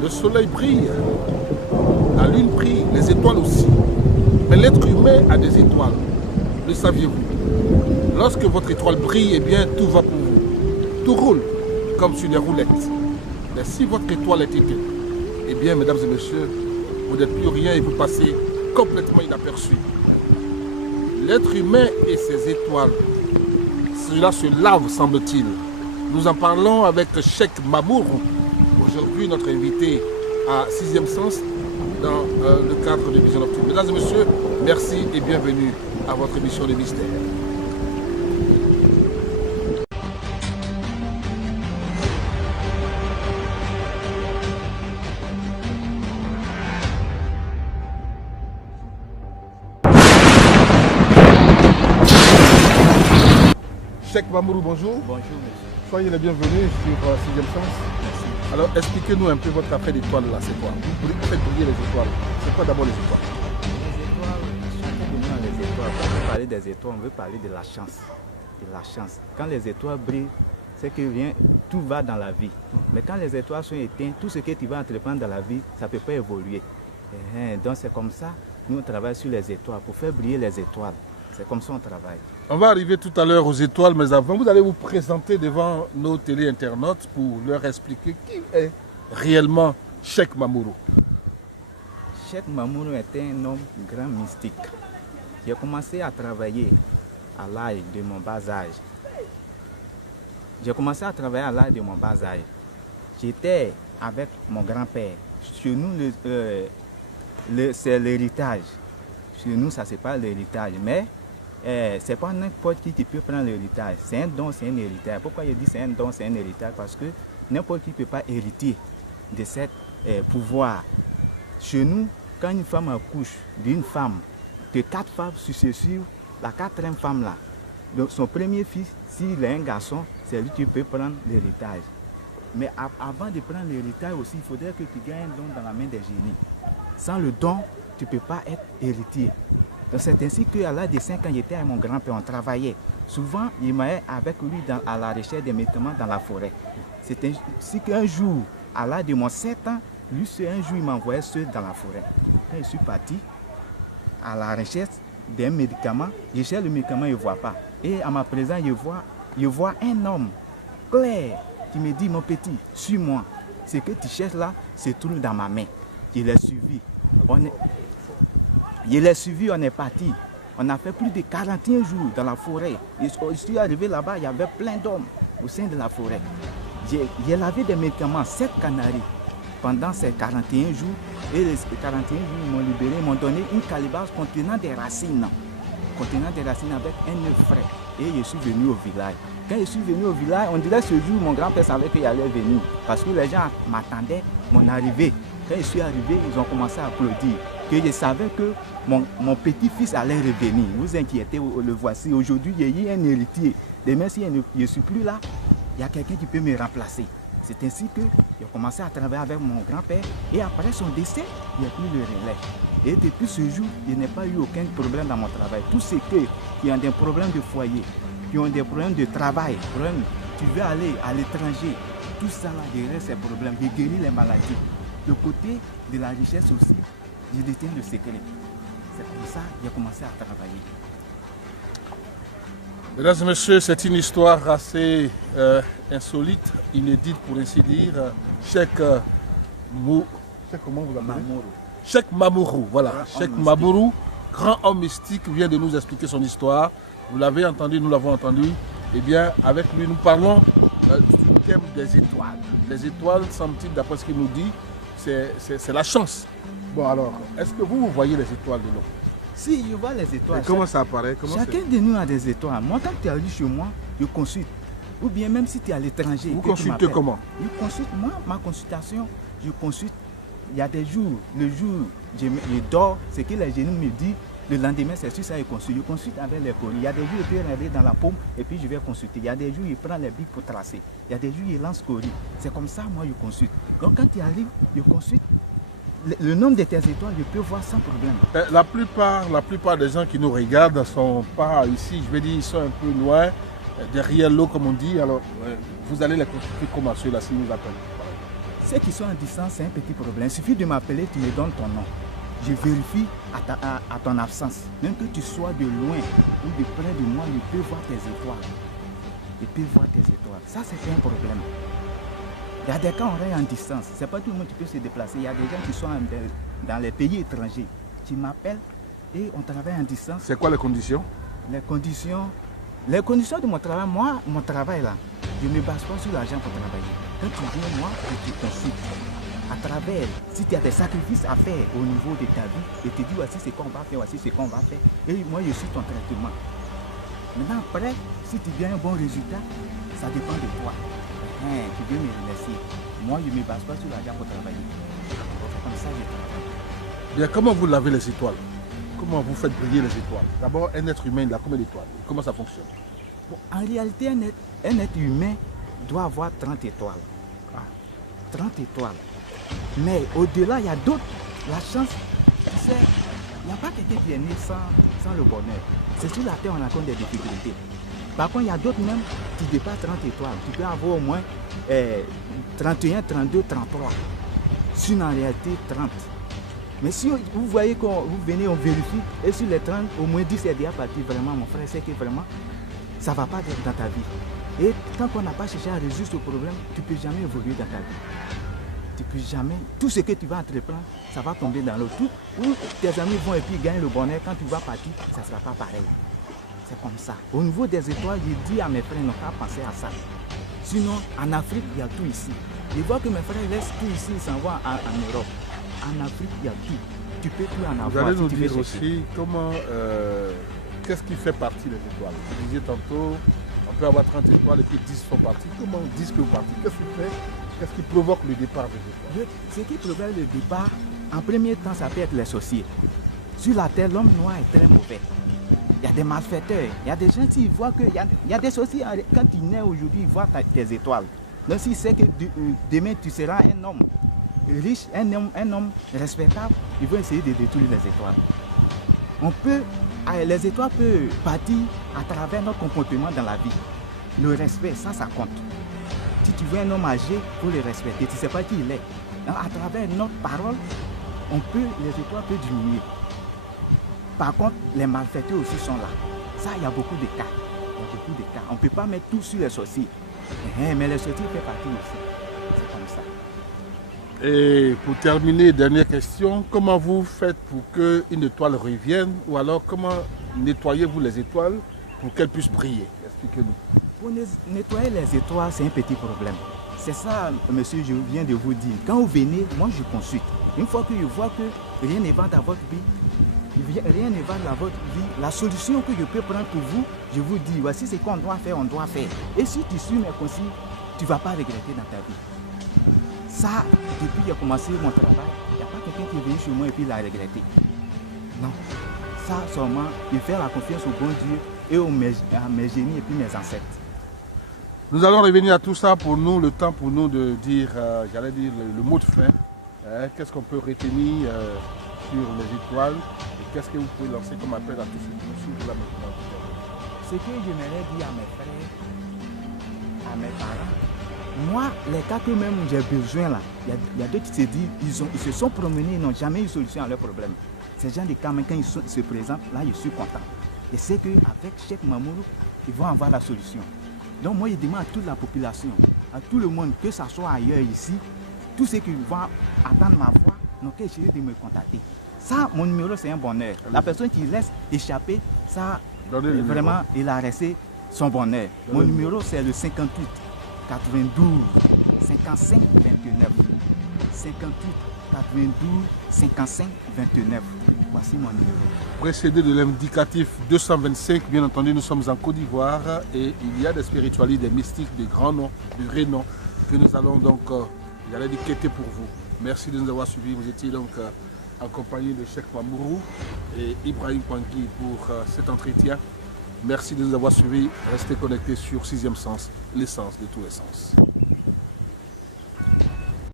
Le soleil brille, la lune brille, les étoiles aussi. Mais l'être humain a des étoiles. Le saviez-vous? Lorsque votre étoile brille, eh bien, tout va pour vous. Tout roule comme sur des roulettes. Mais si votre étoile est éteinte, eh bien, mesdames et messieurs, vous n'êtes plus rien et vous passez complètement inaperçu. L'être humain et ses étoiles, cela se lave, semble-t-il. Nous en parlons avec Cheikh Mamourou. Aujourd'hui, notre invité à 6e Sens dans le cadre de Vision Nocturne. Mesdames et messieurs, merci et bienvenue à votre émission de mystère. Cheikh Mamourou, bonjour. Bonjour monsieur. Soyez les bienvenus sur 6e Sens. Merci. Alors expliquez-nous un peu votre affaire d'étoiles là, c'est quoi? Vous faites briller les étoiles. C'est quoi d'abord les étoiles? Les étoiles, chacun de nous a les étoiles. Quand on veut parler des étoiles, on veut parler de la chance. De la chance. Quand les étoiles brillent, c'est que tout va dans la vie. Mais quand les étoiles sont éteintes, tout ce que tu vas entreprendre dans la vie, ça ne peut pas évoluer. Donc c'est comme ça, nous on travaille sur les étoiles, pour faire briller les étoiles. C'est comme ça qu'on travaille. On va arriver tout à l'heure aux étoiles, mais avant, vous allez vous présenter devant nos téléinternautes pour leur expliquer qui est réellement Cheikh Mamourou. Cheikh Mamourou est un homme grand mystique. J'ai commencé à travailler à l'âge de mon bas âge. J'ai commencé à travailler à l'âge de mon bas âge. J'étais avec mon grand-père. Chez nous, c'est l'héritage. Chez nous, ça c'est pas l'héritage, mais c'est pas n'importe qui peut prendre l'héritage. C'est un don, c'est un héritage. Pourquoi je dis c'est un don, c'est un héritage? Parce que n'importe qui ne peut pas hériter de ce pouvoir. Chez nous, quand une femme accouche d'une femme, de 4 femmes successives, la 4e femme là, donc son premier fils, s'il est un garçon, c'est lui qui peut prendre l'héritage. Mais avant de prendre l'héritage aussi, il faudrait que tu gagnes un don dans la main des génies. Sans le don, tu ne peux pas être héritier. Donc c'est ainsi qu'à l'âge de 5 ans, j'étais avec mon grand-père, on travaillait. Souvent, il m'allait avec lui à la recherche des médicaments dans la forêt. C'est ainsi qu'un jour, à l'âge de mon 7 ans, lui, un jour, il m'envoyait seul dans la forêt. Quand je suis parti à la recherche d'un médicament, je cherche le médicament, je ne vois pas. Et à ma présence, je vois un homme clair qui me dit, mon petit, suis-moi. Ce que tu cherches là, se trouve dans ma main. Je l'ai suivi. Je l'ai suivi, on est parti. On a fait plus de 41 jours dans la forêt. Je suis arrivé là-bas, il y avait plein d'hommes au sein de la forêt. J'ai lavé des médicaments, 7 canaris, pendant ces 41 jours. Et les 41 jours, ils m'ont libéré, ils m'ont donné une calebasse contenant des racines. Contenant des racines avec un œuf frais. Et je suis venu au village. Quand je suis venu au village, on dirait ce jour, mon grand-père savait qu'il allait venir. Parce que les gens m'attendaient mon arrivée. Quand je suis arrivé, ils ont commencé à applaudir. Que je savais que mon petit-fils allait revenir. Vous inquiétez, le voici. Aujourd'hui, il y a un héritier. Demain, si je ne suis plus là, il y a quelqu'un qui peut me remplacer. C'est ainsi que j'ai commencé à travailler avec mon grand-père. Et après son décès, il n'y a plus le relais. Et depuis ce jour, je n'ai pas eu aucun problème dans mon travail. Tous ceux qui ont des problèmes de foyer, qui ont des problèmes de travail, tu veux aller à l'étranger, tout ça là, derrière ces problèmes, de guérir les maladies. Le côté de la richesse aussi, je détiens le secret. C'est comme ça que j'ai commencé à travailler. Mesdames et messieurs, c'est une histoire assez insolite, inédite pour ainsi dire. Cheikh comment vous l'appelez? Mamourou. Cheikh Mamourou, voilà. Cheikh Mamourou, grand homme mystique, vient de nous expliquer son histoire. Vous l'avez entendu, nous l'avons entendu. Eh bien, avec lui, nous parlons du thème des étoiles. Les étoiles, semble-t-il, d'après ce qu'il nous dit, c'est la chance. Bon alors, est-ce que vous voyez les étoiles de l'eau? Si, je vois les étoiles. Et comment ça apparaît? Chacun de nous a des étoiles. Moi, quand tu arrives chez moi, je consulte. Ou bien même si tu es à l'étranger. Vous consultez comment? Je consulte, moi, ma consultation, je consulte. Il y a des jours, le jour, je dors, ce que les génies me disent, le lendemain, c'est sur ça que je consulte. Je consulte avec les colis. Il y a des jours, je peux regarder dans la paume et puis je vais consulter. Il y a des jours, je prends les billes pour tracer. Il y a des jours, je lance colis. C'est comme ça, moi, je consulte. Donc, quand tu arrives, je consulte. Le nombre de tes étoiles, je peux voir sans problème. La plupart des gens qui nous regardent ne sont pas ici. Je vais dire, ils sont un peu loin, derrière l'eau, comme on dit. Alors, vous allez les consulter comment ceux-là, s'ils nous appellent? Ceux qui sont en distance, c'est un petit problème. Il suffit de m'appeler, tu me donnes ton nom. Je vérifie à ton absence. Même que tu sois de loin ou de près de moi, je peux voir tes étoiles. Je peux voir tes étoiles. Ça, c'est un problème. Il y a des cas, on est en distance. C'est pas tout le monde qui peut se déplacer. Il y a des gens qui sont dans les pays étrangers. Tu m'appelles et on travaille en distance. C'est quoi les conditions? Les conditions de mon travail, moi, mon travail là, je ne me base pas sur l'argent pour travailler. Quand tu viens, moi, je te consulte. À travers, si tu as des sacrifices à faire au niveau de ta vie, et te dis voici ce qu'on va faire, voici ce qu'on va faire, et moi je suis ton traitement. Maintenant après, si tu viens un bon résultat, ça dépend de toi. Tu veux me remercier. Moi je ne me base pas sur l'argent pour travailler. C'est comme ça que je travaille. Bien, comment vous lavez les étoiles? Comment vous faites briller les étoiles? D'abord, un être humain, il a combien d'étoiles? Comment ça fonctionne? Bon, en réalité, un être humain doit avoir 30 étoiles. 30 étoiles. Mais au-delà, il y a d'autres. La chance, tu sais, il n'y a pas quelqu'un qui est né sans le bonheur. C'est sur la terre on rencontre des difficultés. Par contre, il y a d'autres même qui dépassent 30 étoiles. Tu peux avoir au moins 31, 32, 33. Sur en réalité 30. Mais si vous voyez que vous venez, on vérifie, et sur les 30, au moins 10 est déjà parti. Vraiment, mon frère, c'est que vraiment, ça ne va pas dans ta vie. Et tant qu'on n'a pas cherché à résoudre ce problème, tu ne peux jamais évoluer dans ta vie. Tu ne peux jamais. Tout ce que tu vas entreprendre, ça va tomber dans l'eau. Où tes amis vont et puis gagnent le bonheur, quand tu vas partir, ça ne sera pas pareil. C'est comme ça. Au niveau des étoiles, je dis à mes frères, n'ont pas pensé à ça. Sinon, en Afrique, il y a tout ici. Je vois que mes frères laissent tout ici, ils s'en vont en Europe. En Afrique, il y a tout. Tu peux tout en avoir. Vous allez si nous tu veux dire chercher. aussi comment, qu'est-ce qui fait partie des étoiles? Vous disiez tantôt, on peut avoir 30 étoiles et puis 10 sont partis. Comment 10 peuvent partir? Qu'est-ce qui fait? Qu'est-ce qui provoque le départ des étoiles? Ce qui provoque le départ, en premier temps, ça peut être les sorciers. Sur la terre, l'homme noir est très mauvais. Il y a des malfaiteurs. Il y a des gens qui voient que... Il y a des sorciers, quand tu nais aujourd'hui, ils voient tes étoiles. Donc s'ils savent que demain, tu seras un homme riche, un homme respectable, ils vont essayer de détruire les étoiles. Les étoiles peuvent partir à travers notre comportement dans la vie. Le respect, ça compte. Si tu veux un homme âgé, il faut le respecter. Tu ne sais pas qui il est. Donc, à travers notre parole, les étoiles peuvent diminuer. Par contre, les malfaiteurs aussi sont là. Ça, il y a beaucoup de cas. On ne peut pas mettre tout sur les sorciers. Mais les sorciers font partie aussi. C'est comme ça. Et pour terminer, dernière question, comment vous faites pour qu'une étoile revienne? Ou alors comment nettoyez-vous les étoiles pour qu'elles puissent briller? Expliquez-nous. Pour nettoyer les étoiles, c'est un petit problème. C'est ça, monsieur, je viens de vous dire. Quand vous venez, moi je consulte. Une fois que je vois que rien ne va dans votre vie, rien ne va dans votre vie, la solution que je peux prendre pour vous, je vous dis, voici ce qu'on doit faire, on doit faire. Et si tu suis mes conseils, tu ne vas pas regretter dans ta vie. Ça, depuis que j'ai commencé mon travail, il n'y a pas quelqu'un qui est venu chez moi et puis l'a regretté. Non. Ça, seulement, il fait la confiance au bon Dieu et à mes génies et puis mes ancêtres. Nous allons revenir à tout ça pour nous, le temps pour nous de dire, j'allais dire le mot de fin. Qu'est-ce qu'on peut retenir sur les étoiles et qu'est-ce que vous pouvez lancer comme appel à tous ceux qui nous suivent là maintenant? Ce que j'aimerais dire à mes frères, à mes parents, moi, les cas que même j'ai besoin là, il y a d'autres qui se disent, ils se sont promenés, ils n'ont jamais eu de solution à leurs problèmes. Ces gens de cas, quand ils se présentent, là, je suis content. Et c'est qu'avec Cheikh Mamoudou, ils vont avoir la solution. Donc moi, je demande à toute la population, à tout le monde, que ce soit ailleurs ici, tous ceux qui vont attendre ma voix, n'ont qu'à essayer de me contacter. Ça, mon numéro, c'est un bonheur. La personne qui laisse échapper, ça, vraiment, il a resté son bonheur. Mon numéro, c'est le 58 92 55 29. 58 92 55 29. Voici mon numéro. Précédé de l'indicatif 225, bien entendu, nous sommes en Côte d'Ivoire et il y a des spiritualistes, des mystiques, des grands noms, des vrais noms que nous allons donc, j'allais dire, quêter pour vous. Merci de nous avoir suivis. Vous étiez donc en compagnie de Cheikh Mamoudou et Ibrahim Kouangui pour cet entretien. Merci de nous avoir suivis. Restez connectés sur 6e Sens, l'essence de tous les sens.